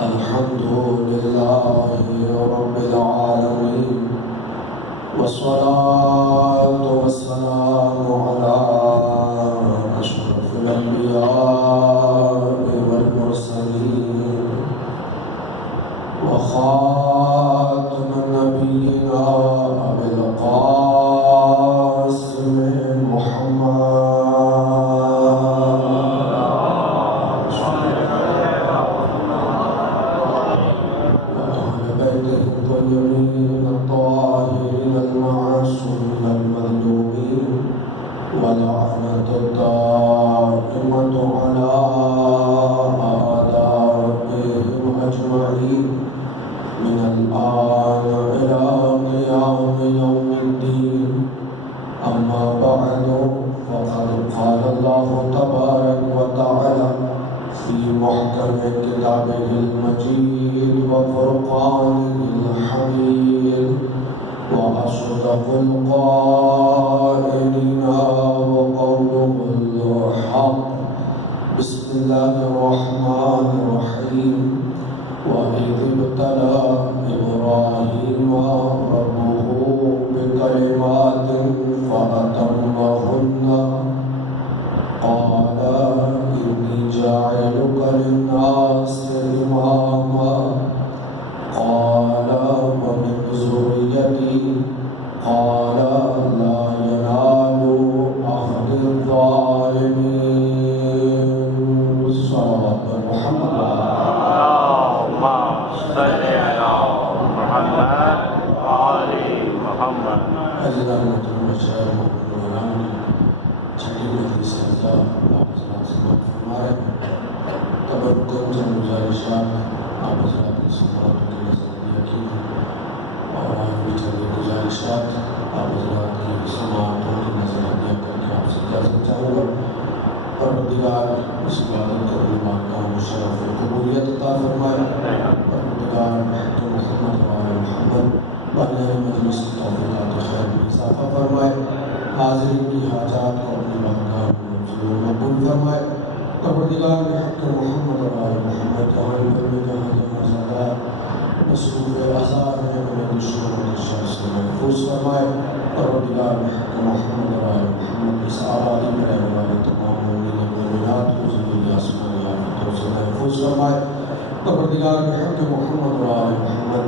الحمد لله رب العالمين والصلاة والسلام على أشرف الأنبياء والمرسلين وخاتم النبيين أبي القاسم محمد وأهل بيته الطيبين الطاهرين المعصومين المظلومين ولعنة الدائمة على أعدائهم أجمعين من الآن إلى قيام يوم الدين. أما بعد فقد قال الله تبارك وتعالى في محكم كتابه المجيد وفرقانه الحميد وأصدق القائلين وقوله الحق. بسم الله الرحمن الرحيم. وإذ ابتلى إبراهيم ربه بكلمات فأتمهن قال إني جاعلك للناس إماما قال ومن ذريتي قال لا ينال عهد الظالمين. صلوات محمد. اللهم صل على محمد وآل محمد. حضرات مشاہیر مولانا چھٹی مجلس سجدہ آپ حضرات سے بات فرمائے. تبرکن چند گزارشات آپ حضرات کی سماعتوں کی نظریہ کی اور آج بھی چند گزارشات آپ حضرات کی سماعتوں کی نظریہ کر کے آپ سے اجازت چاہوں گا. پروردگار اس عبادت کو اپنی بارگاہ میں شرف و قبولیت عطا فرمائے. پروردگار محمد محمد و آل محمد بنیان مجلس کی توفیقات خیر میں اضافہ فرمائے. حاضرین کی حاجات کو اپنی بارگاہ میں منظور و مقبول فرمائے. پروردگار محمد محمد و آل محمد جہاں پر میں جہاں جہاں زیادہ مصروف آزار ہیں انہیں دشمنوں کے شر سے محفوظ فرمائے. پروردگار محمد و آل محمد اس آبادی میں رہنے والے تمام مومنین و مومنات کو زندگی آسمانی آفتوں سے محفوظ فرمائے. پروردگار محمد و آل محمد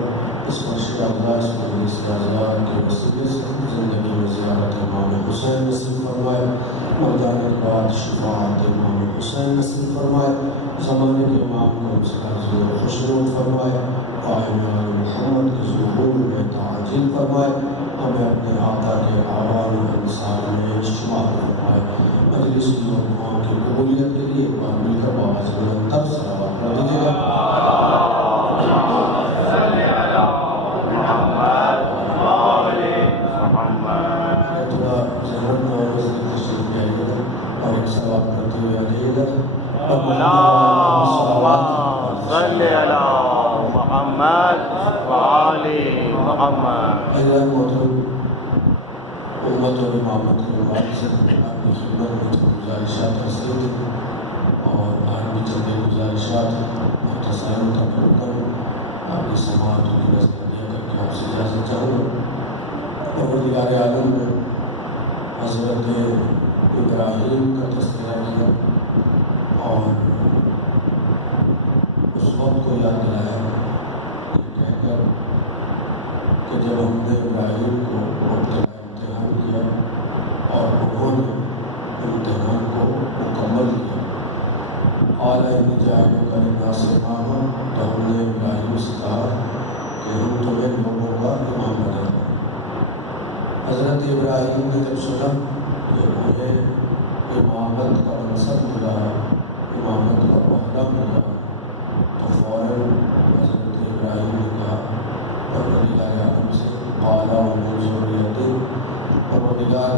اس مرشد اقداس مجلس آزاد کے وسیلے سے زندگی میں زیارت امام حسین نصیب فرمائے. مر جانے کے بعد شفاعت امام حسین نصیب فرمائے. زمانے کے امام کو زور خوشنود فرمائے. قائم آل محمد کی ظہور میں تعجیل فرمائے. ہمیں اپنے آقا کے آوان و انصار میں اجتماع فرمائے. مجلس کی دعاؤں کی قبولیت کے لیے ایک بار مل کر بابا سے بلندتر صلوات پڑھ دیجیے گا. اللهم صل على محمد وآل محمد. حضرت محترم امت اور امامت کے حوالے سے آپ کی خدمت میں چند گزارشات حاصل تھیں اور آج بھی چند گزارشات مختصر متقل کر آپ کی سماعتوں کی نظریہ کر کے آپ سے اجازت چاہوں گا. پروردگار عالم نے حضرت ابراہیم کا تذکرہ کیا اور اس وقت کو یاد دلایا یہ کہہ کر کہ جب ہم نے ابراہیم کو امتحان کیا اور انہوں نے امتحان کو مکمل کیا. قال انی جاعلک للناس اماما، تو ہم نے ابراہیم سے کہا کہ ہم تمہیں لوگوں کا امام بنا دیں. حضرت ابراہیم نے جب سنا کہ انہیں امامت کا منصب ملا، امامت کا عہدہ ملا، تو فوراً حضرت ابراہیم نے کہا پروردگار عالم سے قال ومن ذریتی، پروردگار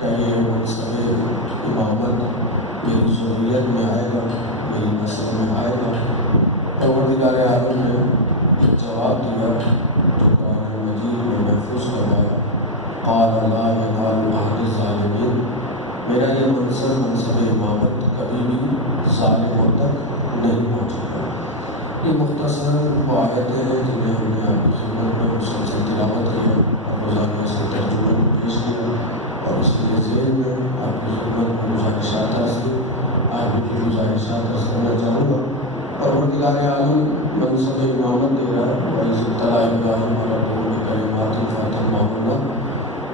کا یہ منصب امامت میری ذریت میں آئے گا، میری نسل میں آئے گا. پروردگار عالم نے ایک جواب دیا جو قرآن مجید میں محفوظ کروایا. قال لا ينال عهد الظالمين، میرا یہ منصب امامت کبھی بھی ظالموں تک نہیں پہنچے گا. یہ مختصر وہ آیتیں ہیں جنہیں ہم نے آپ کی خدمت میں مسلسل تلاوت کی ہے اور روزانہ سے ترجمہ پیش کیا، اور اس کے ذیل میں آپ کی خدمت میں گزارشات حاصل آپ کی گزارشات حاصل کرنا چاہوں گا۔ پروردگار عالم منصب امامت دے رہا ہے، وعز طلع ابراہیم علیہ کلمات فاطمہ اللہ،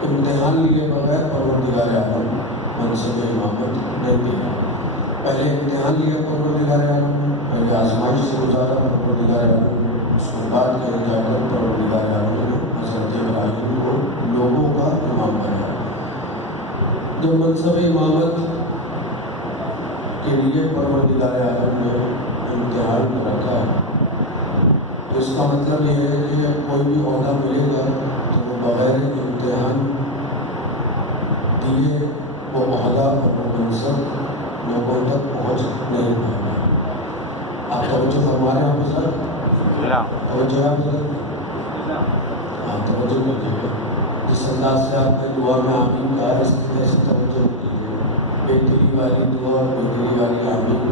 امتحان لیے بغیر پروردگار عالم منصب امامت نہیں دے رہا۔ پہلے امتحان لیا پروردگار عالم نے، پہلے آزمائش سے گزارا پروردگار عالم نے، اس کے بعد کہیں جا کر پروردگار عالم نے حضرت ابراہیم کو لوگوں کا امام بنایا۔ جب منصب امامت کے لیے پروردگار عالم نے امتحان رکھا ہے تو اس کا مطلب یہ ہے کہ کوئی بھی عہدہ ملے گا تو وہ بغیر امتحان دیے وہ عہدہ اور وہ منصب لوگوں تک پہنچ نہیں پائے گا۔ آپ توجہ فرما رہے ہیں سر؟ توجہ ہے حضرت؟ آپ توجہ کیجیے گا۔ جس انداز سے آپ نے دعا میں آمین کہا اس کی وجہ سے توجہ کیجیے گا۔ بے دلی والی دعا اور بے دلی والی آمین،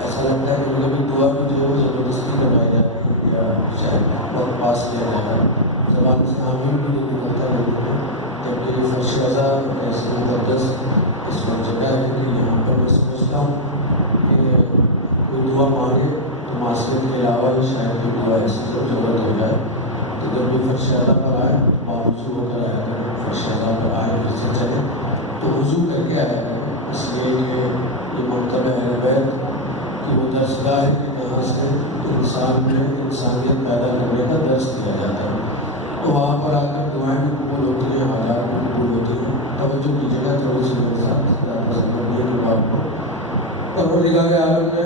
ایسا لگتا ہے کہ کبھی دعا بھی جو ہے زبردستی کروائی جا رہی ہے یا شاید وقت پاس کیا جا رہا ہے، زبان سے آمین بھی نہیں نکلتا نہیں ہے، جبکہ یہ فرش رضا ایسی مقدس اس میں جگہ ہے کہ یہاں پر میں سمجھتا ہوں کہ کوئی دعا مانگے تو معصیت کے علاوہ ہی شاید کوئی دعا ایسی ضرورت ہو جائے، تو جب بھی فرش رضا پر آئے باوضو ہو کر آیا کریں، فرش رضا پر آئے پھر سے چلے تو وضو کر کے آیا کریں، اس لیے کہ یہ مکتب اہل بیت کی وہ درسگاہ ہے کہ جہاں سے انسان میں انسانیت پیدا کرنے کا درس دیا جاتا ہے، تو وہاں پر آ کر دعائیں بھی قبول ہوتی ہیں، حالات بھی قبول ہوتی ہیں۔ توجہ کیجیے گا تھوڑی سی میرے ساتھ پروردگار عالم نے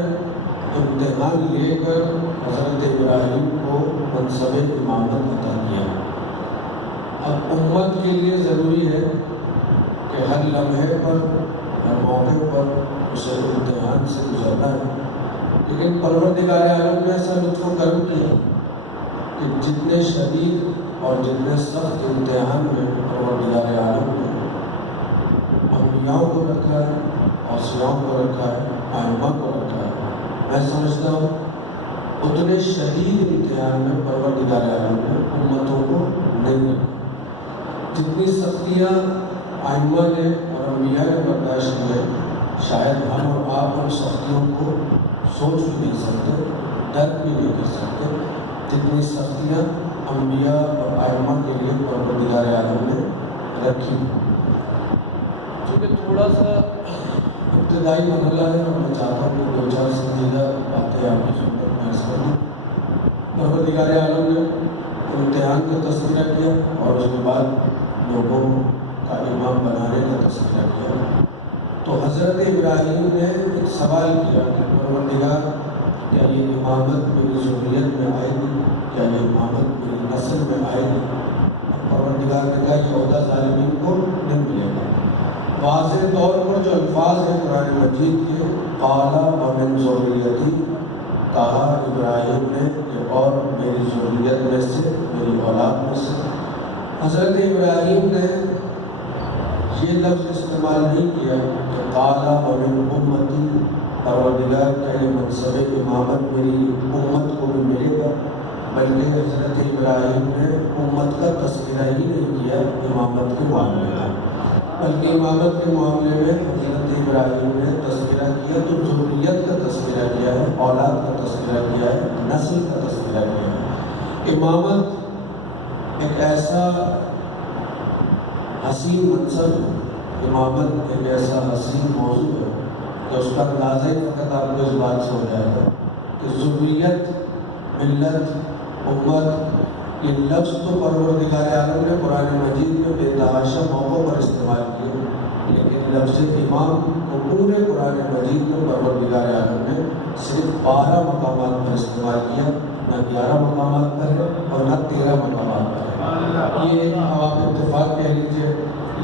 امتحان لے کر حضرت ابراہیم کو منصب امامت عطا کیا۔ اب امت کے لیے ضروری ہے کہ ہر لمحے پر ہر موقع پر اسے امتحان سے گزرنا ہے، لیکن پروردگار عالم نے ایسا لطف و کرم کیا کہ جتنے شدید اور جتنے سخت امتحان میں پروردگار عالم نے انبیاء کو رکھا ہے، اوصیاء کو رکھا ہے، ائمہ کو رکھا ہے، میں سمجھتا ہوں اتنے شدید امتحان میں پروردگار عالم نے امتوں کو نہیں رکھا۔ جتنی سختیاں ائمہ نے اور انبیاء نے برداشت کی ہے، شاید ہم اور آپ ان سختیوں کو سوچ بھی نہیں سکتے، درک بھی نہیں کر سکتے، جتنی سختیاں انبیاء اور ائمہ کے لیے پروردگار عالم نے رکھی۔ چونکہ تھوڑا سا ابتدائی مرحلہ ہے اور میں چاہتا ہوں کہ دو چار سنجیدہ باتیں آپ کی خدمت میں عرض کر دوں۔ پروردگار عالم نے امتحان کا تذکرہ کیا اور اس کے بعد لوگوں کا امام بنانے کا تذکرہ کیا، تو حضرت ابراہیم نے ایک سوال کیا کہ پروردگار کیا یہ امامت میری ذریت میں آئے گی، کیا یہ امامت میری نسل میں آئے گی؟ پروردگار نے کہا یہ عہدہ ظالمین کو نہیں ملے گا۔ واضح طور پر جو الفاظ ہیں قرآن مجید کے، قال ومن ذریتی، کہا ابراہیم نے کہ اور میری ذریت میں سے، میری اولاد میں سے۔ حضرت ابراہیم نے یہ لفظ استعمال نہیں کیا کہ قال ومن امتی، پروردگار کا یہ منصب امامت میری امت کو بھی ملے گا، بلکہ حضرت ابراہیم نے امت کا تذکرہ ہی نہیں کیا امامت کے معاملے میں، بلکہ امامت کے معاملے میں حضرت ابراہیم نے تذکرہ کیا تو ذریت کا تذکرہ کیا ہے، اولاد کا تذکرہ کیا ہے، نسل کا تذکرہ کیا ہے۔ امامت ایک ایسا حسین منصب ہے، امامت ایک ایسا حسین موضوع ہے کہ اس کا اندازہ ہی فقط آپ کو اس بات سے ہو جائے گا کہ ذریت، ملت، امت، یہ لفظ تو پروردگار عالم نے قرآن مجید میں بے تحاشا موقعوں پر استعمال کیے، لیکن لفظ امام کو پورے قرآن مجید میں پروردگار عالم نے صرف 12 مقامات پر استعمال کیا، نہ 11 مقامات پر ہے اور نہ 13 مقامات پر ہے۔ یہ آپ اتفاق کہہ لیجیے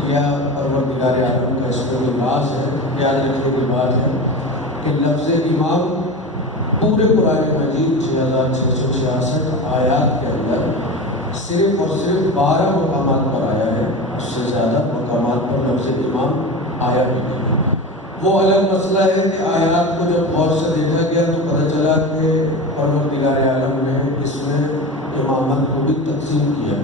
یا پروردگار عالم کا اس میں لباس ہے، یاد رکھنے کی بات ہے کہ لفظ امام پورے قرآن مجید 6666 آیات کے اندر صرف اور صرف 12 مقامات پر آیا ہے، اس سے زیادہ مقامات پر لفظ امام آیا بھی نہیں ہے۔ وہ الگ مسئلہ ہے کہ آیات کو جب غور سے دیکھا گیا تو پتہ چلا کہ پروردگار عالم نے اس میں امامت کو بھی تقسیم کیا۔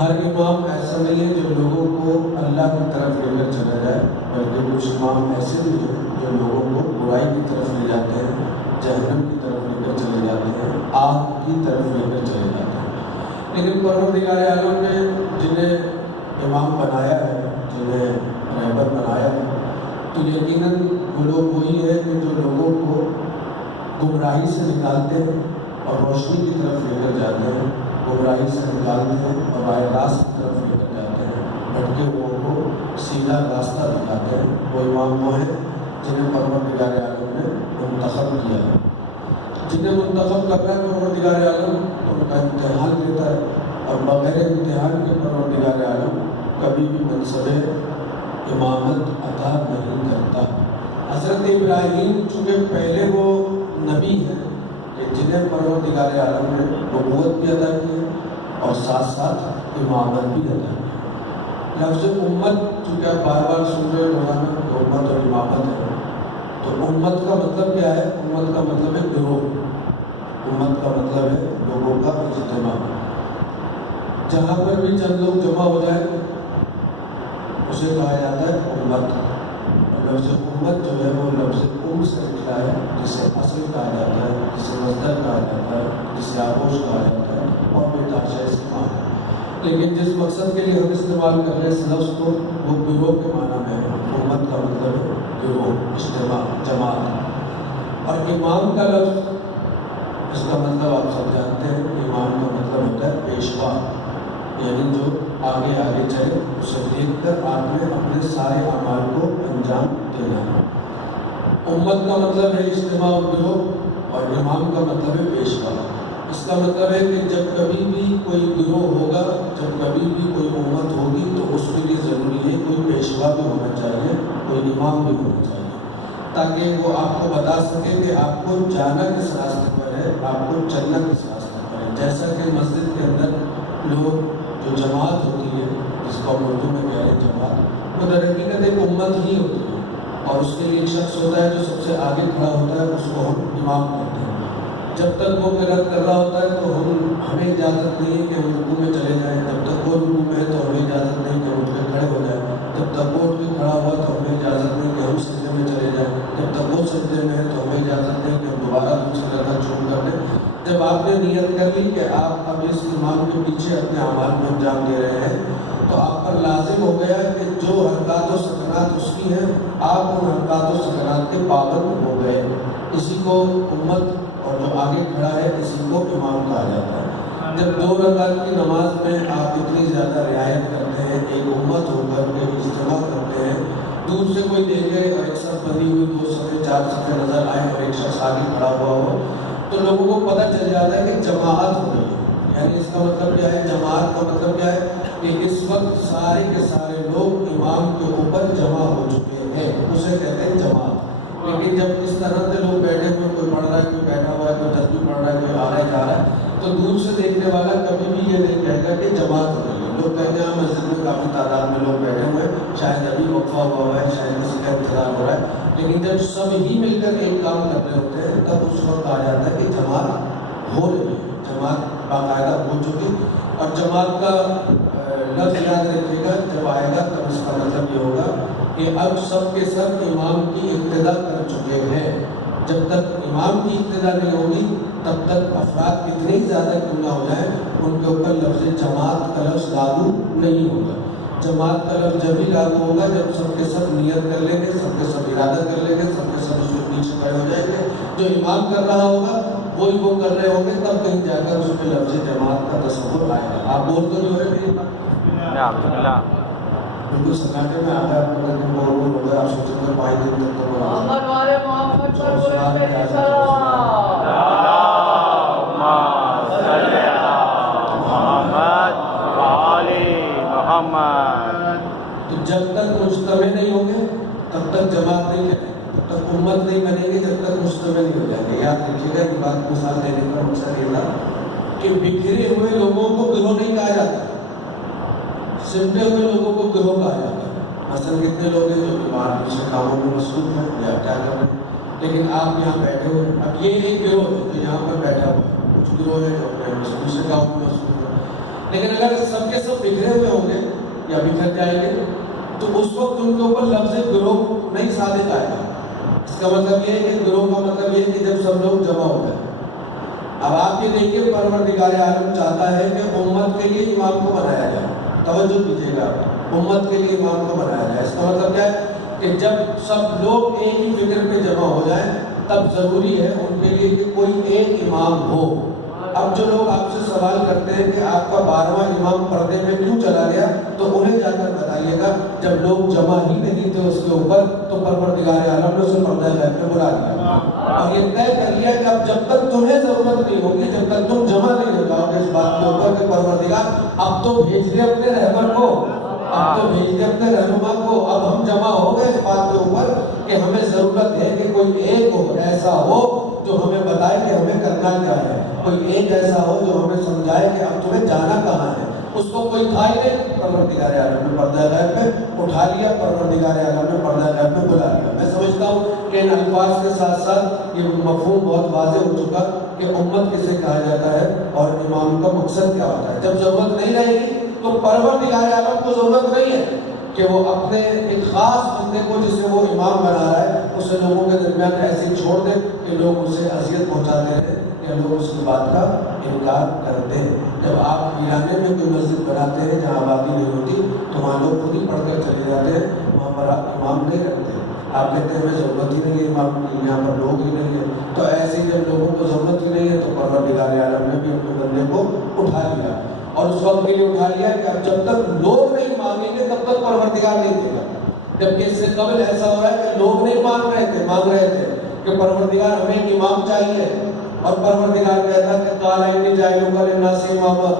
ہر امام ایسا نہیں ہے جو لوگوں کو اللہ کی طرف لے کر چلا جائے، بلکہ کچھ امام ایسے بھی ہیں جو لوگوں کو برائی کی طرف لے جاتے ہیں، جہنم کی طرف لے کر چلے جاتے ہیں، آگ کی طرف لے کر چلے جاتے ہیں۔ لیکن پروردگار عالم نے جنہیں امام بنایا ہے، جنہیں رہبر بنایا ہے، تو یقیناً وہ لوگ وہی ہے کہ جو لوگوں کو گمراہی سے نکالتے ہیں اور روشنی کی طرف لے کر جاتے ہیں، گمراہی سے نکالتے ہیں اور راہ راست کی طرف لے کر جاتے ہیں، بھٹکے لوگوں کو سیدھا راستہ دکھاتے ہیں۔ وہ امام وہ ہیں جنہیں پروردگار عالم نے منتخب کیا ہے۔ جنہیں منتخب کرنا ہے پروردگار عالم ان کا امتحان لیتا ہے، اور بغیر امتحان کے پروردگار عالم کبھی بھی منصب امامت عطا نہیں کرتا۔ حضرت ابراہیم چونکہ پہلے وہ نبی ہیں کہ جنہیں پروردگار عالم نے نبوت بھی عطا کی اور ساتھ ساتھ امامت بھی عطا کی۔ لفظ امت چونکہ آپ بار بار سن رہے ہیں مولانا کہ امت اور امامت ہے، تو امت کا مطلب کیا ہے؟ امت کا مطلب ہے گروہ، امت کا مطلب ہے لوگوں کا اجتماع۔ جہاں پر بھی چند لوگ جمع ہو جائیں اسے کہا جاتا ہے امت۔ اور لفظ امت جو ہے وہ لفظ سے نکلا ہے، جسے اصل کہا جاتا ہے، جسے مصدر کہا جاتا ہے، جسے آغوش کہا جاتا ہے، اور بے تحاشا اس کا معنی ہے۔ لیکن جس مقصد کے لیے ہم استعمال کر رہے ہیں اس لفظ کو، وہ گروہ کے معنی میں ہے۔ امت کا مطلب ہے گروہ، اجتماع، جماعت۔ اور امام کا لفظ، اس کا مطلب آپ سب جانتے ہیں، امام کا مطلب ہوتا ہے پیشوا، یعنی جو آگے آگے چلے، اسے دیکھ کر آپ نے اپنے سارے اعمال کو انجام دینا ہے۔ امت کا مطلب ہے اجتماع و گروہ، اور امام کا مطلب ہے پیشوا۔ اس کا مطلب ہے کہ جب کبھی بھی کوئی گروہ ہوگا، جب کبھی بھی کوئی امت ہوگی، تو اس کے لیے ضروری ہے کوئی پیشوا بھی ہونا چاہیے، کوئی امام بھی ہونا چاہیے، تاکہ وہ آپ کو بتا سکے کہ آپ کو جانا کس راستے پر ہے، آپ کو چلنا کس راستے پر ہے۔ جیسا کہ مسجد کے اندر لوگ جو جماعت ہوتی ہے، جس کو ہم اردو میں کہہ رہے ہیں جماعت، وہ در حقیقت ایک امت ہی ہوتی ہے، اور اس کے لیے ایک شخص ہوتا ہے جو سب سے آگے کھڑا ہوتا ہے، اس کو ہم امام کہتے ہیں۔ جب تک وہ قرات کر رہا ہوتا ہے تو ہمیں اجازت نہیں ہے کہ ہم رکوع میں چلے جائیں، جب تک وہ رکوع میں ہے تو ہمیں اجازت نہیں کہ ہم اٹھ کے کھڑے ہو جائیں، جب تک وہ اٹھ کے کھڑا ہوا تو ہمیں اجازت نہیں کہ ہم سجدے میں چلے جائیں، جب تک وہ سجدے میں ہے تو ہمیں اجازت نہیں کہ ہم دوبارہ دوسری رکعت شروع کر دیں۔ جب آپ نے نیت کر لی کہ آپ اب اس امام کے پیچھے اپنے اعمال کو انجام دے رہے ہیں، تو آپ پر لازم ہو گیا کہ جو حرکات و سکنات اس کی ہیں، آپ ان حرکات و سکنات کے پابند ہو گئے۔ اسی کو امت، اور جو آگے کھڑا ہے اسی کو امام کہا جاتا ہے۔ جب 2 رکعت کی نماز میں آپ اتنی زیادہ رعایت کرتے ہیں، ایک امت ہو کر کے اجتماع کرتے ہیں، دور سے کوئی دیکھے اور ایک ساتھ بندی ہوئی 2 صفحے 4 صفحے نظر آئے اور ایک شخص آگے کھڑا ہوا ہو، تو لوگوں کو پتہ چل جاتا ہے کہ جماعت ہو رہی ہے۔ یعنی اس کا مطلب کیا ہے؟ جماعت کا مطلب کیا ہے؟ کہ اس وقت سارے کے سارے لوگ امام کے اوپر جمع ہو چکے ہیں، اسے کہتے ہیں جماعت۔ لیکن جب اس طرح سے لوگ بیٹھے ہوئے، کوئی پڑھ رہا ہے، کوئی بیٹھا ہوا ہے، کوئی تسبیح پڑھ رہا ہے، کوئی آ رہا ہے جا رہا ہے، تو دور سے دیکھنے والا کبھی بھی یہ نہیں کہے گا کہ جماعت ہو رہی ہے۔ لوگ کہیں گے ہاں مسجد میں کافی تعداد میں لوگ بیٹھے ہوئے ہیں، شاید ابھی وقفہ ہوا ہے، شاید کسی کا انتظار ہو رہا ہے۔ لیکن جب سب ہی مل کر ایک کام کر رہے ہوتے ہیں، تب اس وقت کہا جاتا ہے کہ جماعت ہو رہی ہے، جماعت باقاعدہ ہو چکی۔ اور جماعت کا لفظ یاد رکھیے گا، جب آئے گا تب اس کا مطلب یہ ہوگا کہ اب سب کے سب امام کی اقتدا کر چکے ہیں۔ جب تک امام کی اقتدا نہیں ہوگی تب تک افراد کتنے ہی زیادہ کیوں نہ ہو جائیں، ان کے اوپر لفظ جماعت کا لفظ لاگو نہیں ہوگا۔ جماعت کا لفظ جب ہی لاگو ہوگا جب سب کے سب نیت کر لیں گے، سب کے سب ارادہ کر لیں گے، سب کے سب اس کے پیچھے کھڑے ہو جائیں گے۔ جو امام کر رہا ہوگا وہی وہ کر رہے ہوں گے، تب کہیں جا کر اس پہ لفظ جماعت کا تصور آئے گا۔ آپ بول تو جو ہے میری بات بالکل سناٹے میں آ گیا، بول ہو گیا، آپ سوچیں گے 5 دن تک تو محمد والے محمد پر بولے تو جب تک مجتمع نہیں ہوں گے تب تک جماعت نہیں کریں گے، تب تک امت نہیں بنیں گے، جب تک مجتمع نہیں ہو جائیں گے۔ یاد رکھیے گا، یہ بات مثال دینے کا مقصد یہ تھا کہ بکھرے ہوئے لوگوں کو گروہ نہیں کہا جاتا، سمٹے ہوئے لوگوں کو گروہ کہا جاتا ہے۔ مثلاً کتنے لوگ ہیں جو کہ باہر دوسرے کاموں میں مصروف ہیں یا کیا کر رہے ہیں، لیکن آپ یہاں بیٹھے ہوئے، اب یہ ایک گروہ ہے جو یہاں پر بیٹھا ہوا ہے، کچھ گروہ ہیں جو اپنے دوسرے کاموں میں مصروف ہیں، لیکن اگر سب کے سب بکھرے ہوئے ہوں گے یا بکھر جائیں گے تو اس وقت ان کے اوپر لفظ گروہ نہیں صادق آئے گا۔ اس کا مطلب یہ ہے کہ گروہ کا مطلب یہ ہے کہ جب سب لوگ جمع ہو جائیں۔ اب آپ یہ دیکھیے پروردگار عالم چاہتا ہے کہ امت کے لیے امام کو بنایا جائے، توجہ کیجیے گا، امت کے لیے امام کو بنایا جائے۔ اس کا مطلب کیا ہے کہ جب سب لوگ ایک ہی فکر پہ جمع ہو جائیں تب ضروری ہے ان کے لیے کہ کوئی ایک امام ہو۔ اب جو لوگ آپ سے سوال کرتے ہیں کہ آپ کا 12واں امام پردے میں کیوں چلا گیا، تو انہیں جا کر بتائیے گا جب لوگ جمع ہی نہیں تھے اس کے اوپر تو پروردگار عالم نے اسے پردہ غیب میں بلا دیا اور یہ طے کر لیا کہ اب جب تک تمہیں ضرورت نہیں ہوگی، جب تک تم جمع نہیں ہو جاؤ گے اس بات کے اوپر کہ پروردگار اب تو بھیج دے اپنے رہبر کو، اب تو بھیج دے اپنے رہنما کو، اب ہم جمع ہو گئے اس بات کے اوپر کہ ہمیں ضرورت ہے کہ کوئی ایک ہو، ایسا ہو جو ہمیں بتائے کہ ہمیں کرنا کیا ہے، کوئی ایک ایسا ہو جو ہمیں سمجھائے کہ اب تمہیں جانا کہاں ہے۔ اس کو کوئی تھا ہی نہیں، پروردگار عالم نے پردہ غیب میں اٹھا لیا، پروردگار عالم نے پردہ غیب میں بلا لیا۔ میں سمجھتا ہوں کہ ان الفاظ کے ساتھ ساتھ یہ مفہوم بہت واضح ہو چکا کہ امت کسے کہا جاتا ہے اور امام کا مقصد کیا ہوتا ہے۔ جب ضرورت نہیں رہے گی تو پروردگار عالم کو ضرورت نہیں ہے کہ وہ اپنے ایک خاص بندے کو جسے وہ امام بنا رہا ہے اسے لوگوں کے درمیان ایسے ہی چھوڑ دے کہ لوگ اسے اذیت پہنچاتے رہے یا لوگ اس کی بات کا انکار کرتے ہیں۔ جب آپ ویرانے میں کوئی مسجد بناتے ہیں جہاں آبادی نہیں ہوتی تو وہاں لوگ خود ہی پڑھ کر چلے جاتے ہیں، وہاں پر آپ امام نہیں رکھتے، آپ کہتے ہیں ہمیں ضرورت ہی نہیں ہے امام کی، یہاں پر لوگ ہی نہیں ہیں۔ تو ایسے ہی جب لوگوں کو ضرورت ہی نہیں ہے تو پروردگار عالم نے بھی اپنے بندے کو اٹھا لیا اور اس وقت کے لیے اٹھا لیا کہ اب جب تک لوگ نہیں مانگیں گے تب تک پروردگار نہیں دے گا۔ جبکہ اس سے قبل ایسا ہو رہا ہے کہ لوگ نہیں مانگ رہے تھے کہ پروردگار ہمیں امام چاہیے، اور پروردگار کہتا کہ قال انی جاعلک للناس اماما،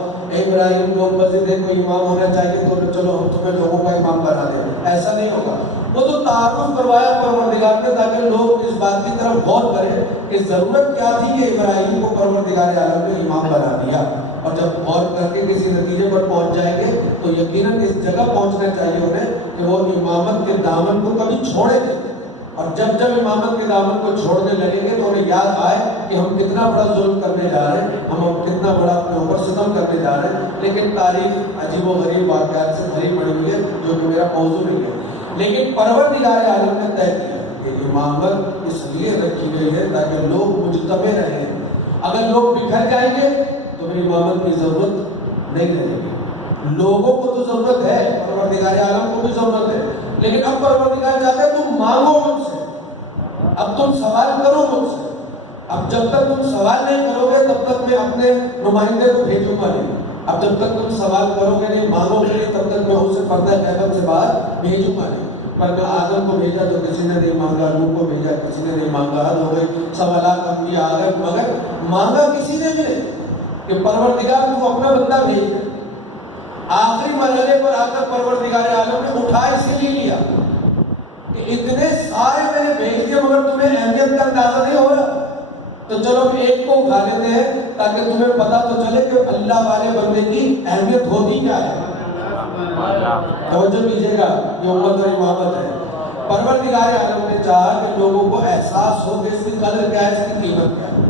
ابراہیم لوگ مسجد ہے کوئی امام ہونا چاہیے تو چلو ہم تمہیں لوگوں کا امام بنا دیں، ایسا نہیں ہوگا۔ وہ تو تعارف کروایا پروردگار نے تاکہ لوگ اس بات کی طرف غور کریں کہ ضرورت کیا تھی کہ ابراہیم کو پروردگار عالم نے امام بنا دیا، اور جب غور کر کے کسی نتیجے پر پہنچ جائیں گے تو یقیناً اس جگہ پہنچنا چاہیے انہیں کہ وہ امامت کے دامن کو کبھی چھوڑے نہیں، اور جب جب امامت کے دامن کو چھوڑنے لگیں گے تو انہیں یاد آئے کہ ہم کتنا بڑا ظلم کرنے جا رہے ہیں، ہم کتنا بڑا اپنے اوپر ستم کرنے جا رہے ہیں۔ لیکن تاریخ عجیب و غریب واقعات سے بھری پڑی ہوئی ہے جو کہ میرا موضوع نہیں ہے، لیکن پروردگار عالم نے طے کیا کہ امامت اس لیے رکھی گئی ہے تاکہ لوگ مجتمع رہیں۔ اگر لوگ بکھر جائیں گے تو پھر امامت کی ضرورت نہیں رہے گی۔ لوگوں کو تو ضرورت ہے، پروردگار عالم کو بھی ضرورت ہے، لیکن اب پروردگار چاہتا ہے تم مانگو مجھ سے، اب تم سوال کرو مجھ سے۔ اب جب تک تم سوال نہیں کرو گے تب تک میں اپنے نمائندے کو بھیجوں گا نہیں، اب جب تک تم سوال کرو گے نہیں، مانگو گے نہیں، تب تک میں اسے پردہ غیبت سے باہر بھیجوں گا نہیں۔ ورنہ آدم کو بھیجا تو کسی نے نہیں مانگا، نوح کو بھیجا کسی نے نہیں مانگا، حد ہو گئی، سوالات انبیاء آ گئے مگر مانگا کسی نے بھی نہیں کہ پروردگار تو اپنا بندہ بھیج۔ آخری مرحلے پر آ کر پروردگار عالم نے اٹھا اسی لیے لیا کہ اتنے سارے میں نے بھیج دیے مگر تمہیں اہمیت کا اندازہ نہیں ہو رہا، تو چلو ایک کو اٹھا لیتے ہیں تاکہ تمہیں پتہ تو چلے کہ اللہ والے بندے کی اہمیت ہوتی کیا ہے۔ توجہ کیجیے گا، یہ امت اور امامت ہے۔ پروردگار عالم نے چاہا کہ لوگوں کو احساس ہو کہ اس کی قدر کیا ہے، اس کی قیمت کیا ہے۔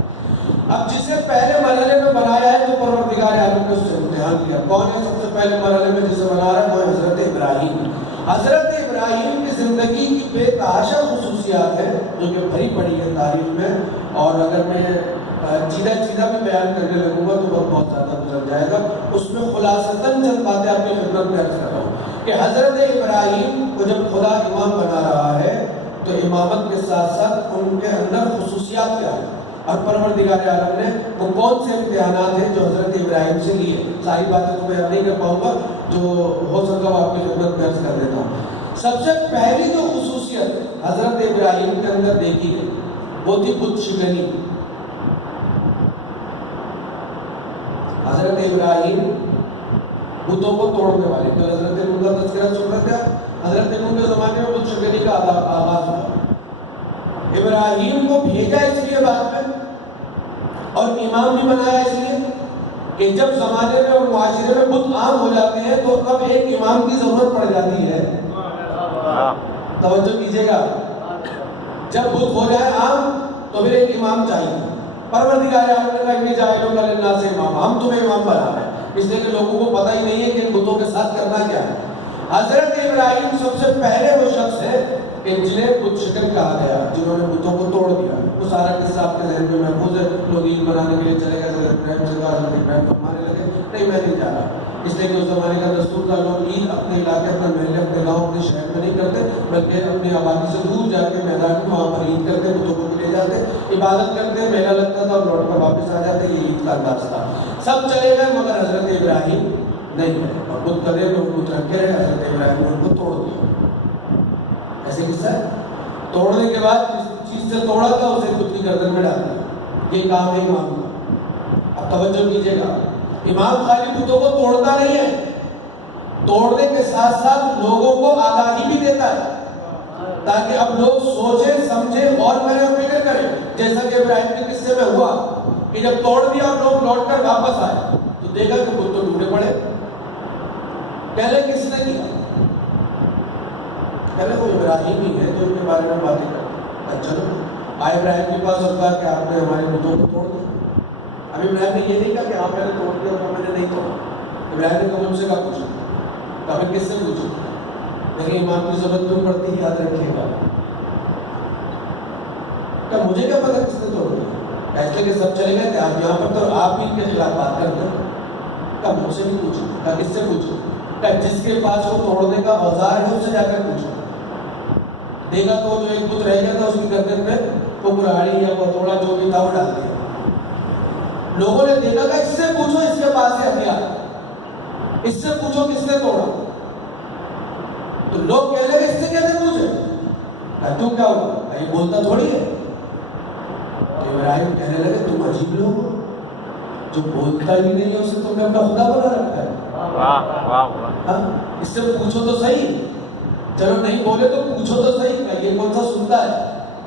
اب جسے پہلے مرحلے میں بنایا ہے تو پروردگار عالم نے اس سے امتحان کیا۔ کون ہے سب سے پہلے مرحلے میں جسے بنا رہا ہے؟ وہ حضرت ابراہیم۔ حضرت ابراہیم کی زندگی کی بے تحاشا خصوصیات ہیں جو کہ بھری پڑی ہے تاریخ میں، اور اگر میں چیدہ بھی بیان کرنے لگوں گا تو بہت زیادہ گزر جائے گا۔ اس میں خلاصتاً چند باتیں آپ کی خدمت میں عرض کر رہا ہوں کہ حضرت ابراہیم کو جب خدا امام بنا رہا ہے تو امامت کے ساتھ ساتھ ان کے اندر خصوصیات کیا ہیں، اور پروردگار عالم نے وہ کون سے امتحانات ہیں جو حضرت ابراہیم سے لیے۔ ساری باتیں تو میں اب نہیں کر پاؤں گا، جو ہو سکتا وہ آپ کی خدمت میں عرض کر دیتا ہوں۔ سب سے پہلی جو خصوصیت حضرت ابراہیم کے اندر دیکھی گئی وہ تھی بت شکنی۔ حضرت ابراہیم بتوں کو توڑنے والے، تو حضرت نوح کا تذکرہ سن رہے تھے، حضرت نوح کے زمانے میں بت شکنی کا آغاز ہوا۔ ابراہیم کو بھیجا اس لیے بعد میں اور امام بھی بنایا اس لیے کہ جب زمانے میں اور معاشرے میں بت عام ہو جاتے ہیں تو اب ایک امام کی ضرورت پڑ جاتی ہے۔ توجہ کیجیے گا، جب بت ہو جائے عام تو پھر ایک امام چاہیے. پروردگار عالم نے کہا انی جاعل للناس اماما، ہم تمہیں امام بنا رہے ہیں، اس لیے کہ لوگوں کو پتہ ہی نہیں ہے کہ ان بتوں کے ساتھ کرنا کیا ہے. حضرت ابراہیم سب سے پہلے وہ شخص ہے کہ جنہیں بت شکن کہا گیا، جنہوں نے بتوں کو توڑ دیا. وہ سارا قصہ آپ کے ذہن میں محفوظ ہے. لوگ عید منانے کے لیے چلے گئے، حضرت ابراہیم سے کہا، حضرت ابراہیم فرمانے لگے نہیں میں نہیں جا رہا، اس لیے کہ اس زمانے کا دستور تھا لوگ عید اپنے علاقے، اپنے محلے، اپنے گاؤں، اپنے شہر میں نہیں کرتے، بلکہ اپنی آبادی سے دور جا کے میدان میں وہاں پر عید کرتے، بتوں کو لے جاتے، عبادت کرتے، میلہ لگتا تھا اور لوٹ کر واپس آ جاتے. یہ عید کا انداز تھا. سب چلے گئے مگر حضرت ابراہیم نہیں گئے، اور بت کرے تو بت رکھے رہے. حضرت ابراہیم نے ان کو توڑ دیا. ایسے قصہ ہے. توڑنے کے بعد جس چیز سے توڑا تھا اسے بت کی گردن میں ڈال دیا. یہ کام ہے امام کا. اب توجہ کیجیے گا، امام خالی بتوں کو توڑتا نہیں ہے، توڑنے کے ساتھ ساتھ لوگوں کو آگاہی بھی دیتا ہے تاکہ اب لوگ سوچیں، سمجھیں، غور کریں اور فکر کریں. جیسا کہ ابراہیم کے قصے میں ہوا کہ جب توڑ دیا اور لوگ لوٹ کر واپس آئے تو دیکھا کہ بت تو ٹوٹے پڑے. پہلے کس نے کیا؟ پہلے وہ ابراہیم ہی ہے جو ان کے بارے میں باتیں کرتے. چلو آئے ابراہیم کے پاس اور کہا کہ آپ نے ہمارے بتوں کو توڑ دیا. ابھی ابراہیم نے یہ نہیں کہا کہ آپ نے توڑ دیا اور میں نے نہیں توڑا. ابراہیم نے مجھ سے کہا پوچھا، کبھی کس سے پوچھو، لیکن امام کی ضرورت کیوں پڑتی ہے یاد رکھیے گا. کہ مجھے کیا پتا کس نے توڑ دیا، ایسے کہ سب چلے گئے تھے آپ یہاں پر تو آپ ہی ان کے خلاف بات کرتے ہیں. کہ مجھ سے بھی پوچھو. کہ کس سے پوچھو؟ کہ جس کے پاس وہ توڑنے کا اوزار ہے اس سے جا کر پوچھو. دیکھا تو جو ایک بت رہ گیا تھا اس کی گردن پہ وہ کراڑی یا وہ توڑا جو بھی تھا وہ ڈال دیا. لوگوں نے دیکھا کہ اس سے پوچھو، اس کے پاس ہے ہتھیار، اس سے پوچھو کس نے توڑا. تو لوگ کہہ لگے اس سے کیسے پوچھے، تو کیا ہوا، یہ بولتا تھوڑی ہے. تو ابراہیم کہنے لگے تم عجیب لوگ ہو، جو بولتا ہی نہیں ہے اسے تم نے اپنا خدا بنا رکھا ہے. اس سے پوچھو تو صحیح، چلو نہیں بولے تو پوچھو تو صحیح. کہ یہ کون سا سنتا ہے،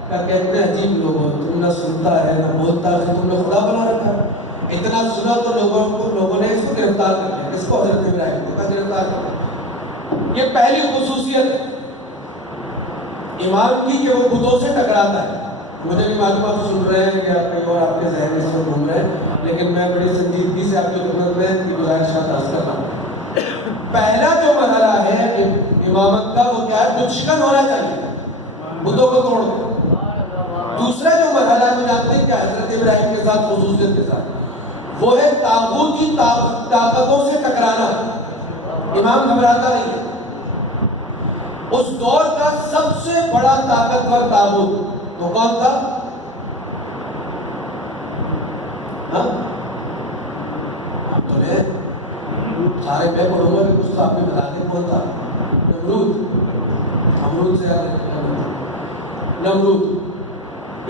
کہ کہتے ہیں عجیب لوگ ہو، تم نہ سنتا ہے نہ بولتا ہے، تم نے خدا بنا رکھا ہے. اتنا سنا تو لوگوں نے اس کو گرفتار کر لیا. اس کو حضرت ابراہیم کو گرفتار کر لیا. یہ پہلی خصوصیت ہے امام کی کہ وہ بتوں سے ٹکراتا ہے. مجھے بھی معلوم آپ سن رہے ہیں کہ آپ کہیں اور آپ کے ذہن میں سے گھوم رہے ہیں، لیکن میں بڑی سنجیدگی سے آپ کی خدمت میں کی گزارشات عرض کر رہا ہوں. پہلا جو مرحلہ ہے امامت کا وہ کیا ہے، بت شکن ہونا چاہیے، بتوں کو توڑ دیں. دوسرا جو مرحلہ ہے وہ جانتے ہیں کہ حضرت ابراہیم کے ساتھ خصوصیت کے ساتھ وہ ہے طاغوتی طاقتوں سے ٹکرانا. امام گھبراتا نہیں ہے. اس دور کا سب سے بڑا طاقتور طاغوت وہ کون تھا؟ سارے میں پڑھوں گا کہ کچھ تو آپ نے بتا دیں کون تھا. نمرود سے نمرود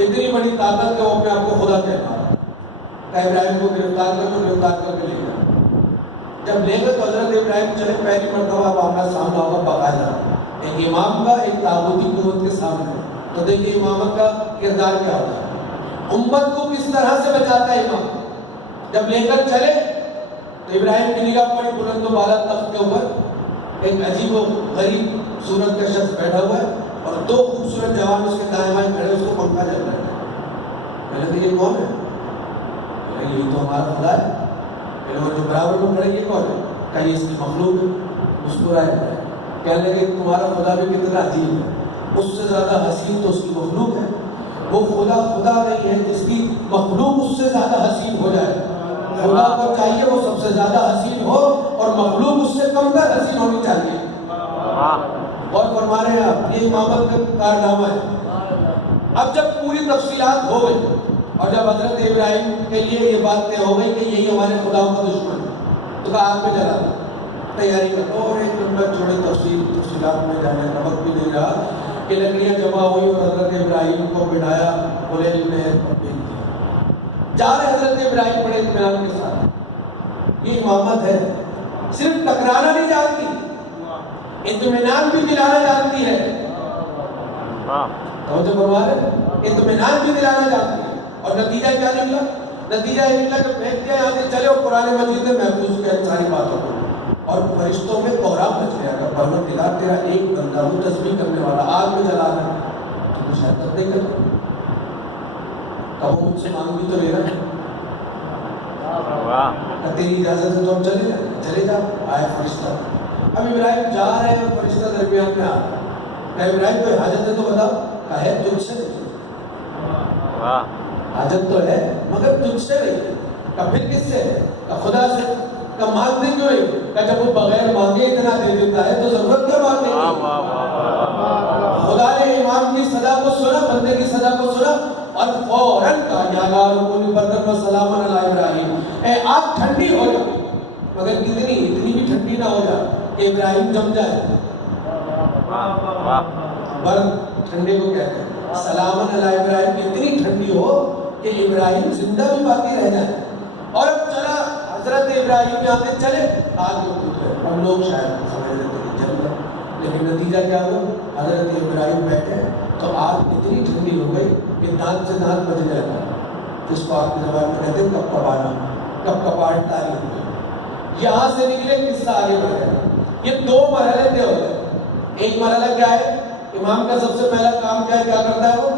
اتنی بڑی طاقت کہ وہ اپنے آپ کو خدا کہتا ہے. کہ ابراہیم کو گرفتار کر کے لے گیا. جب لے گئے تو حضرت ابراہیم چلے پہلی مرتبہ اب آمنا سامنا ہوگا باقاعدہ ایک امام کا ایک طاغوتی قوت کے سامنے. تو دیکھیے امامت کا کردار کیا ہوتا ہے، امت کو کس طرح سے بچاتا ہے امام. جب لے کر چلے تو ابراہیم کی نگاہ پڑی بلند و بالا تخت کے اوپر ایک عجیب و غریب صورت کا شخص بیٹھا ہوا ہے اور دو خوبصورت جوان اس کے دائیں بائیں کھڑے، اس کو پنکھا چل رہا ہے. میں نے کہا یہ کون ہے؟ یہ تو ہمارا خدا ہے. جو برابر میں کھڑے یہ کون ہے؟ کہ یہ اس کی مخلوق ہے. مسکرائے کہنے لگے تمہارا خدا بھی کتنا عجیب ہے، اس سے زیادہ حسین تو اس کی مخلوق ہے. وہ خدا نہیں ہے جس کی مخلوق اس سے زیادہ حسین ہو جائے. خدا کو چاہیے وہ سب سے زیادہ حسین ہو اور مخلوق اس سے کم تر حسین ہونی چاہیے. اور فرما رہے ہیں آپ یہ امامت کا کارنامہ ہے. اب جب پوری تفصیلات ہو گئی اور جب حضرت ابراہیم کے لیے یہ بات طے ہو گئی کہ یہی ہمارے خدا کا دشمن ہے تو کہا آگ میں جلا دو، تیاری کرو. اور ایک نمبر چھوڑے تفصیلات میں جانے کا وقت بھی نہیں رہا کہ لکڑیاں جمع ہوئی اور حضرت ابراہیم کو بٹھایا خلیل میں اور بھیج دیا. جا رہے حضرت ابراہیم بڑے اطمینان کے ساتھ. یہ امامت ہے، صرف ٹکرانا نہیں جانتی، اطمینان بھی دلانا جانتی ہے. توجہ فرما رہے، اطمینان بھی دلانا جانتی ہے. اور نتیجہ کیا نکلا؟ نتیجہ یہ نکلا کہ پھینک دیا یہاں سے چلے اور قرآن مجید میں محفوظ کیا ساری باتوں کو. اور فرشتوں میں کوہرام مچ گیا کہ پروردگار تیرا ایک بندہ وہ تسبیح کرنے والا آگ میں جلا کر تو شاید تب نہیں کرتا کب وہ مجھ سے مانگ بھی تو لے رہا ہے تیری اجازت ہے تو ہم چلے جا آئے فرشتہ. اب ابراہیم جا رہے ہیں فرشتہ درمیان میں آ رہا ہے. ابراہیم کوئی حاجت ہے تو بتا کہ ہے تجھ سے نہیں, حاجت تو ہے مگر تجھ سے نہیں. کہ پھر کس سے؟ کہ خدا سے. کہ مانگنے کیوں نہیں؟ کہ جب وہ بغیر مانگے اتنا دے دیتا ہے تو ضرورت کیا مانگنے کی؟ خدا نے امام کی صدا کو سنا, بندے کی صدا کو سنا اور فوراً کہا یا نار کونی بردن و سلام علی ابراہیم, اے آگ ٹھنڈی ہو جا, مگر اتنی بھی ٹھنڈی نہ ہو جا کہ ابراہیم جم جائے. برد ٹھنڈے کو کہتے ہیں, سلام علی ابراہیم اتنی ٹھنڈی ہو کہ ابراہیم زندہ بھی باقی رہ جائے. اور اب چلا حضرت ابراہیم یہاں سے چلے آگ میں کود گئے. ہم لوگ شاید سمجھ رہے تھے کہ جل گئے, لیکن نتیجہ کیا ہوا؟ حضرت ابراہیم بیٹھے تو آگ اتنی ٹھنڈی ہو گئی کہ دانت سے دانت بجنے لگا, جس کو آپ کی زبان میں کہتے ہیں کپ کپانا, کپ کپاٹ تاری ہو گئی. یہاں سے نکلے قصہ آگے بڑھ گیا. یہ دو مرحلے طے ہو گئے. ایک مرحلہ کیا ہے؟ امام کا سب سے پہلا کام کیا ہے؟ کیا کرتا ہے وہ؟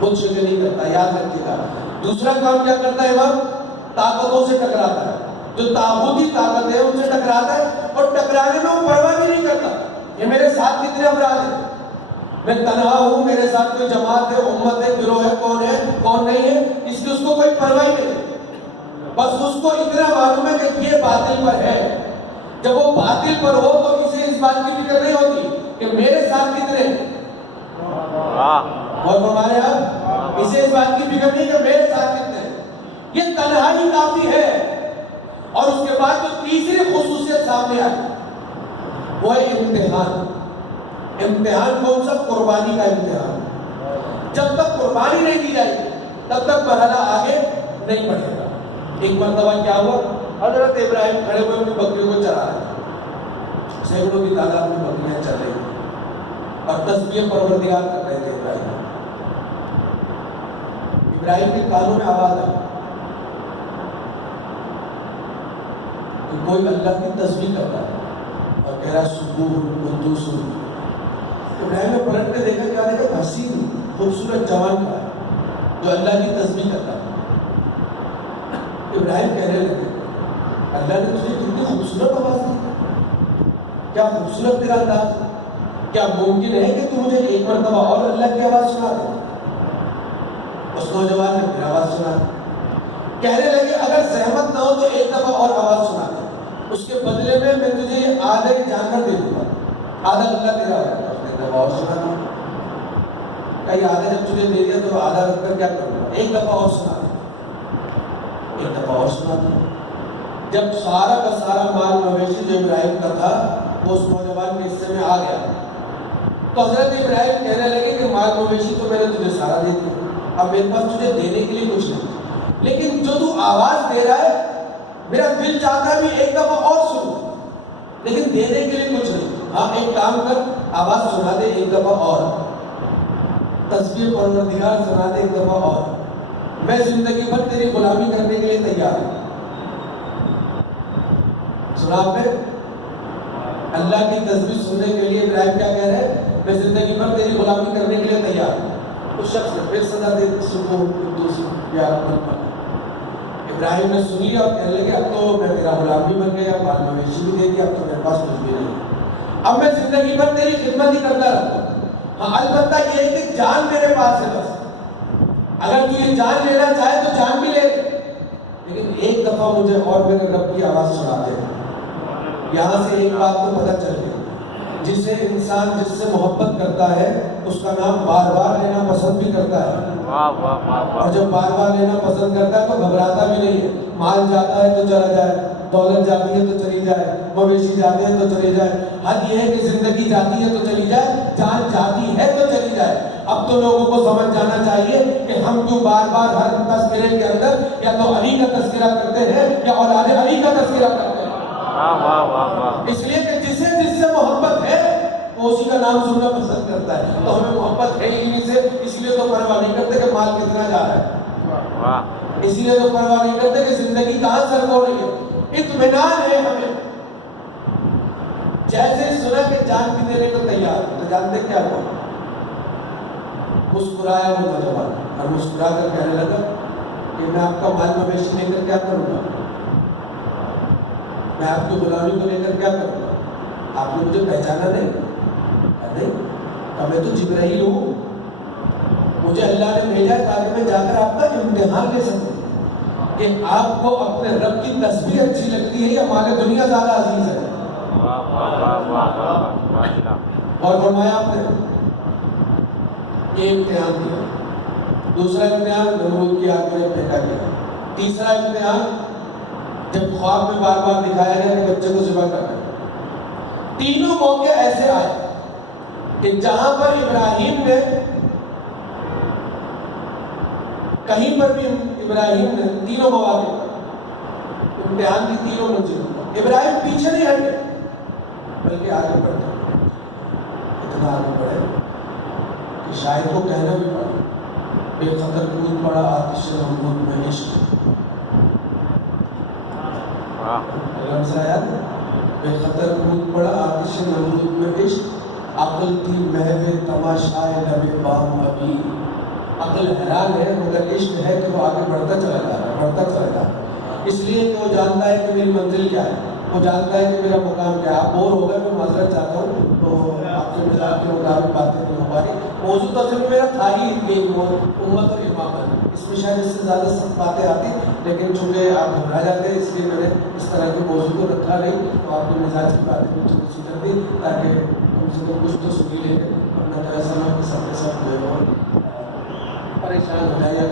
خود شکر نہیں کرتا, یاد رکھیے گا. دوسرا کام کیا کرتا ہے امام؟ طاقتوں سے ٹکراتا ہے. جو طاغوتی طاقت ہے ان سے ٹکراتا ہے, اور ٹکرانے میں وہ پرواہ بھی نہیں کرتا یہ میرے ساتھ کتنے افراد ہیں, میں تنہا ہوں, میرے ساتھ کوئی جماعت ہے, امت ہے, گروہ ہے, کون نہیں ہے, اس کی اس کو کوئی پرواہ نہیں. بس اس کو اتنا معلوم ہے کہ یہ باطل پر ہے. جب وہ باطل پر ہو تو اسے اس بات کی فکر نہیں ہوتی کہ میرے ساتھ کتنے ہیں. اور فرمایا آپ, اسے اس بات کی فکر نہیں کہ میرے ساتھ کتنے ہیں. یہ تنہائی کافی ہے. اور اس کے بعد جو تیسری خصوصیت سامنے آئی وہ ہے امتحان. امتحان کون سا؟ قربانی کا امتحان. جب تک قربانی نہیں دی جائے گی تب تک مرحلہ آگے نہیں بڑھے گا. ایک مرتبہ کیا ہوا؟ حضرت ابراہیم کھڑے ہوئے اپنی بکریوں کو چرا رہے تھے. سینکڑوں کی تعداد میں بکریاں چل رہی تھیں اور تسبیح پروردگار کر رہے تھے. ابراہیم کے کانوں میں آواز آئی کہ کوئی اللہ کی تسبیح کر رہا ہے اور کہہ رہا سبوح قدوس. ابراہیم نے پلٹ کے دیکھا, کیا دیکھا؟ حسین خوبصورت جوان کا جو اللہ کی تسبیح کرتا ہے. ابراہیم کہنے لگے اللہ نے تجھے کتنی خوبصورت آواز دی, کیا خوبصورت تیرا انداز, کیا ممکن ہے کہ تو مجھے ایک مرتبہ اور اللہ کی آواز سنا دے؟ اس نوجوان نے پھر آواز سنا. کہنے لگے اگر زحمت نہ ہو تو ایک دفعہ اور آواز سنا دے, اس کے بدلے میں تجھے یہ آدھا ہی جانور دے دوں گا, آدھا اللہ تیرا ہوگا. اس نے دفعہ اور سنا دیا. کہیں آدھا جب تجھے دے دیا تو آدھا رکھ کر کیا کروں گا؟ ایک دفعہ اور سنا دیا. ایک دفعہ اور سنا دیا. جب سارا کا سارا مال مویشی جو ابراہیم کا تھا وہ اس نوجوان کے حصے میں آ گیا تو حضرت ابراہیم کہنے لگے کہ مال مویشی تو میں نے تجھے سارا دے دیا, اب میرے پاس تجھے دینے کے لیے کچھ نہیں, لیکن جو تو آواز دے رہا ہے میرا دل چاہتا ہے بھی ایک دفعہ اور سنوں, لیکن دینے کے لیے کچھ نہیں. ہاں ایک کام کر, آواز سنا دے ایک دفعہ اور, تسبیح پروردگار سنا دے ایک دفعہ اور, میں زندگی بھر تیری غلامی کرنے کے لیے تیار ہوں. سنا آپ نے اللہ کی تسبیح سننے کے لیے ابراہیم کیا کہہ رہے ہیں؟ میں زندگی بھر تیری غلامی کرنے کے لیے تیار ہوں. اس شخص نے پھر صدا دی سبوح قدوس یا رب. ابراہیم نے سن لیا اور کہنے لگے اب تو میں تیرا غلام بھی بن گیا, مال مویشی بھی دے دیا, اب تو میرے پاس کچھ بھی نہیں, اب میں زندگی بھر تیری خدمت ہی کرتا رہتا ہوں. ہاں البتہ یہ ہے کہ جان میرے پاس ہے بس, اگر تو یہ جان لینا چاہے تو جان بھی لے, لیکن ایک دفعہ مجھے اور میرے رب کی آواز سنا دے. یہاں سے ایک بات تو پتہ چل گئی, جسے انسان جس سے محبت کرتا ہے اس کا نام بار بار لینا پسند بھی کرتا ہے, اور جب بار بار لینا پسند کرتا ہے تو گھبراتا بھی نہیں ہے. مال جاتا ہے تو چلا جائے, دولت جاتی ہے تو چلی جائے, مویشی جاتے ہیں تو چلی جائے, حد یہ ہے کہ زندگی جاتی ہے تو چلی جائے, جان جاتی ہے تو چلی جائے. اب تو لوگوں کو سمجھ جانا چاہیے کہ ہم کیوں بار بار ہر تذکرے کے اندر یا تو علی کا تذکرہ کرتے ہیں یا اولاد علی کا تذکرہ کرتے ہیں. اس لیے کہ جس سے محبت ہے وہ اسی کا نام سننا پسند کرتا ہے. تو ہمیں محبت ہے انہی سے, اس لیے تو پرواہ نہیں کرتے کہ مال کتنا جا رہا ہے, اس لیے تو پرواہ نہیں کرتے کہ زندگی کہاں سر ہو رہی ہے. اطمینان ہے ہمیں جیسے سنا کہ جان بھی دینے کو تیار، تو جانتے کیا ہوا؟ مسکرایا وہ نوجوان اور مسکرا کر کہنے لگا کہ میں آپ کا مال مویشی لے کر کیا کروں گا؟ میں آپ کی غلامی کو لے کر کیا کروں گا؟ آپ نے مجھے پہچانا نہیں؟ نہیں، میں تو جبرائیل ہوں، مجھے اللہ نے بھیجا ہے تاکہ میں جا کر آپ کا امتحان لے سکوں کہ آپ کو اپنے رب کی تسبیح اچھی لگتی ہے یا مال دنیا زیادہ عزیز ہے۔ اور فرمایا آپ نے یہ امتحان دیا، دوسرا امتحان نمرود کی آگ میں پھینکا گیا، تیسرا امتحان جب خواب میں بار بار دکھایا گیا کہ بچے کو ذبح کرنا ہے۔ تینوں موقع ایسے آئے کہ جہاں پر ابراہیم نے کہیں پر بھی ابراہیم نے تینوں مواقع امتحان کی تینوں منزلوں ابراہیم پیچھے نہیں ہٹے بلکہ آگے بڑھتے، اتنا آگے بڑھے کہ شاید کو کہنا بھی پڑا بے خطر کود پڑا آتش نمرود میں عشق، بے خطر کود پڑا آتش نمرود میں عشق، عقل تھی محو تماشائے لب بام ابھی۔ عقل حیران ہے مگر عشق ہے کہ وہ آگے بڑھتا چلا جا رہا ہے، بڑھتا چلا جا رہا ہے، اس لیے کہ وہ جانتا ہے کہ میری منزل کیا ہے، وہ جانتا ہے کہ میرا مقام کیا ہے۔ آپ بور ہو گئے، میں معذرت چاہتا ہوں، تو آپ کے مزاج کے مطابق باتیں نہیں ہو پا رہی۔ موضوع تو اصل میں میرا تھا ہی کہ وہ امت اور امامت، اس میں شاید اس سے زیادہ سخت باتیں آتی، لیکن چونکہ آپ گھبرا جاتے ہیں اس لیے میں نے اس طرح کے موضوع کو رکھا نہیں، تو آپ کے مزاج کی باتیں میں تھوڑی سی کر دی تاکہ کم سے کم کچھ تو سنی لیں، اپنا تو ایسا نہ کہ سب کے ساتھ جو ہے پریشان ہو جائے۔